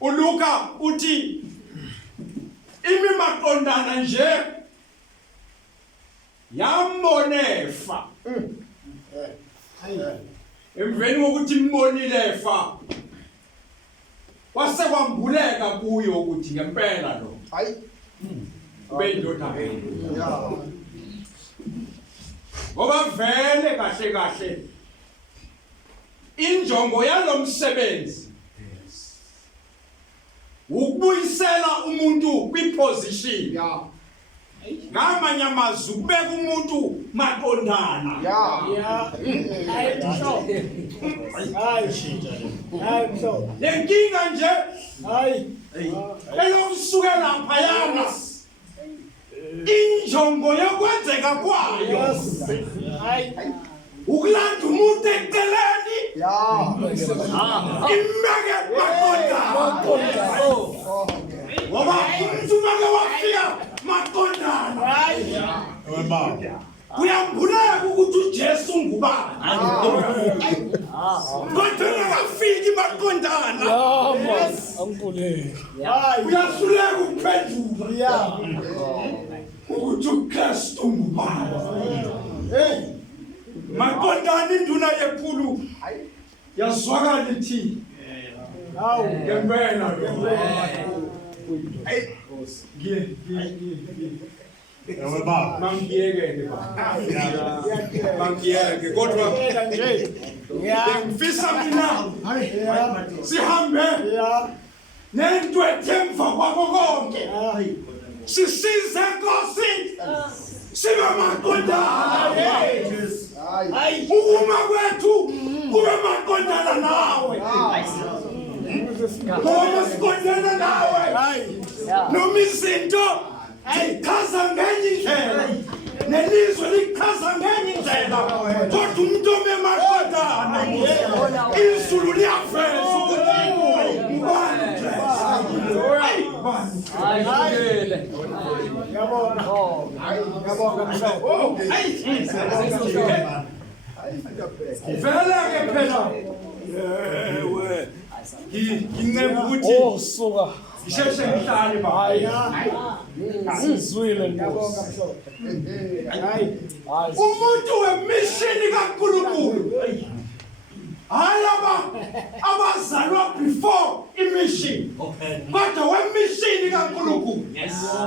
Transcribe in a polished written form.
uLuka uthi imimaqondana nje yambonefa emveni kokuthi imbonile efa kwase kwambuleka kuyo ukuthi ngempela lo hayi ube indoda ngoba vele kahle kahle injongo yalomsebenzi ukubuyisela umuntu kwiposition ngamanye amazwi kubeka umuntu maqondana lenkinga nje elomsuke lapha yana injongo yokwenzeka kwayo ukulanda umuntu eceleni imeke maqondana ngoba umuntu make wafika maqondana kuyambuleka ukuthi uJesu ngubani kodwa ngafiki maqondana uyahluleka ukuphendula ukuthi uKristu ngubani maqondana induna yekhulu yazwakala ithi ngempela mangiyeke kodwa ngifisa mina sihambe nento ethemva kwako konke sisize Nkosi sibe maqondana ukuma kwethu kube maqondana nawe ngoba sikondana nawe noma izinto zichaza ngenye indlela nelizwe lichaza ngenye indlela kodwa umuntu omemaqondana izulu liyaveza ukuthi ngubani vele-ke phela nginceba ukuthi suka ngisheshe ngihlale sizwile umuntu wemishini kaNkulunkulu halaba abazalwa before imission kodwa wemishini kaNkulunkulu